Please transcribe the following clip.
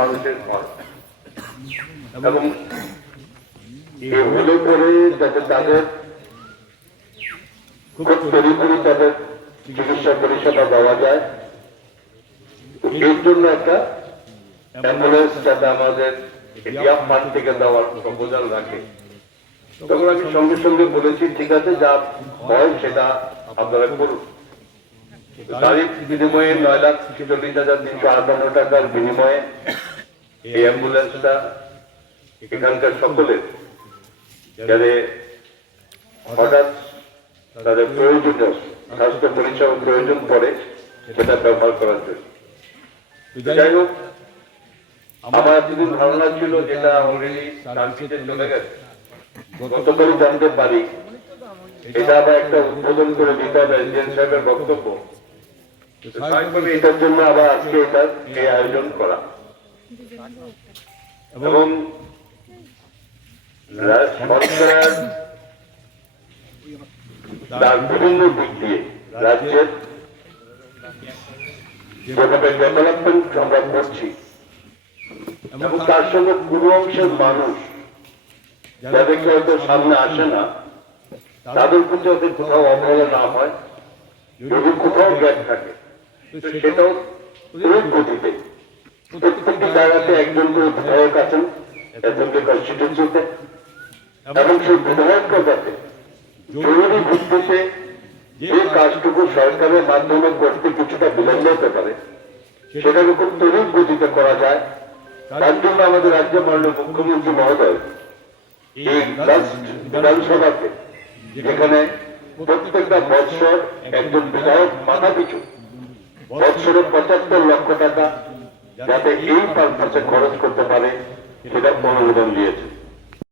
মানুষের ঘর, এবং এগুলো করে যাতে তাদের খুব তড়িঘড়ি তাদের চিকিৎসা পরিষেবা দেওয়া যায়, এর জন্য একটা অ্যাম্বুলেন্স যাতে আমাদের ডিআপ ফান্ড থেকে দেওয়ার প্রপোজাল রাখে। তখন আমি সঙ্গে সঙ্গে বলেছি, ঠিক আছে, যা হয় সেটা আপনারা করুন। তারিখ বিনিময়ে 9,46,358 টাকার বিনিময়ে এই অ্যাম্বুলেন্সটা এখানকার সকলের যাদের হঠাৎ তাদের প্রয়োজনীয় স্বাস্থ্য পরিষেবা প্রয়োজন পড়ে সেটা ব্যবহার করার জন্য। যাই হোক, আমার এতদিন ধারণা ছিল যেটা অলরেডি টার্গেটে চলে গেছে, গতকালই জানতে পারি এটা আবার একটা উদ্বোধন করে দিতে হবে এসডিএম সাহেবের বক্তব্য। এটার জন্য আবার আজকে এটার এই আয়োজন করা, এবং সরকার তার বিভিন্ন দিক দিয়ে রাজ্যের যেভাবে ডেভেলপমেন্ট আমরা করছি, এবং তার সঙ্গে পুরো অংশের মানুষ যাদেরকে হয়তো সামনে আসে না, তাদের প্রতি যাতে কোথাও অবহেলা না হয়, যদি কোথাও গ্যাপ থাকে তো সেটাও তুরন্ত গতিতে প্রত্যেকটি জায়গাতে একজন করে বিধায়ক আছেন এসএমপি কনস্টিটিউন্সিতে, এবং সেই বিধায়করা যাতে জরুরি ভিত্তিতে যে কাজটুকু সরকারের মাধ্যমে করতে কিছুটা বিলম্ব হতে পারে সেটাকে খুব তড়িৎ গতিতে করা যায়। তার জন্য আমাদের রাজ্যের মাননীয় মুখ্যমন্ত্রী মহোদয় এই বিধানসভাতে, যেখানে প্রত্যেকটা বৎসর একজন বিধায়ক মাথা পিছু বৎসরে 75 লক্ষ টাকা যাতে এই পারপাসে খরচ করতে পারে সেটা অনুমোদন দিয়েছে।